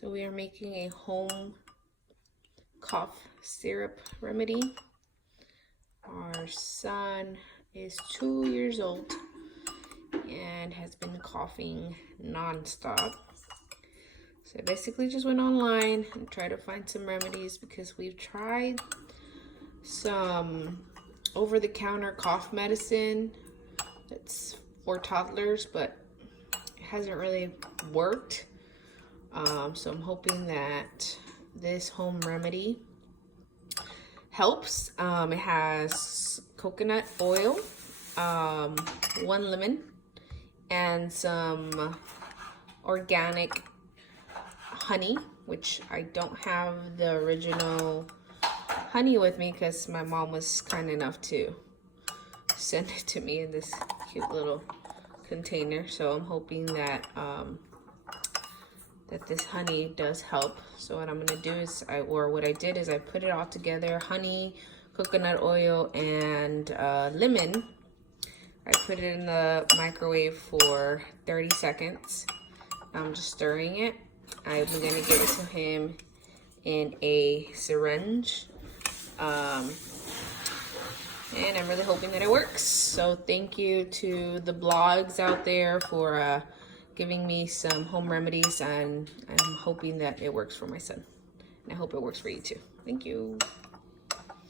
So we are making a home cough syrup remedy. Our son is 2 years old and has been coughing non-stop. So I basically just went online and tried to find some remedies because we've tried some over-the-counter cough medicine that's for toddlers, but it hasn't really worked. So I'm hoping that this home remedy helps. It has coconut oil, 1 lemon, and some organic honey, which I don't have the original honey with me because my mom was kind enough to send it to me in this cute little container. So I'm hoping that that this honey does help. So what I'm gonna do is, what I did is I put it all together: honey, coconut oil, and lemon. I put it in the microwave for 30 seconds. I'm just stirring it. I'm gonna give it to him in a syringe. And I'm really hoping that it works. So thank you to the blogs out there for giving me some home remedies, and I'm hoping that it works for my son. And I hope it works for you too. Thank you.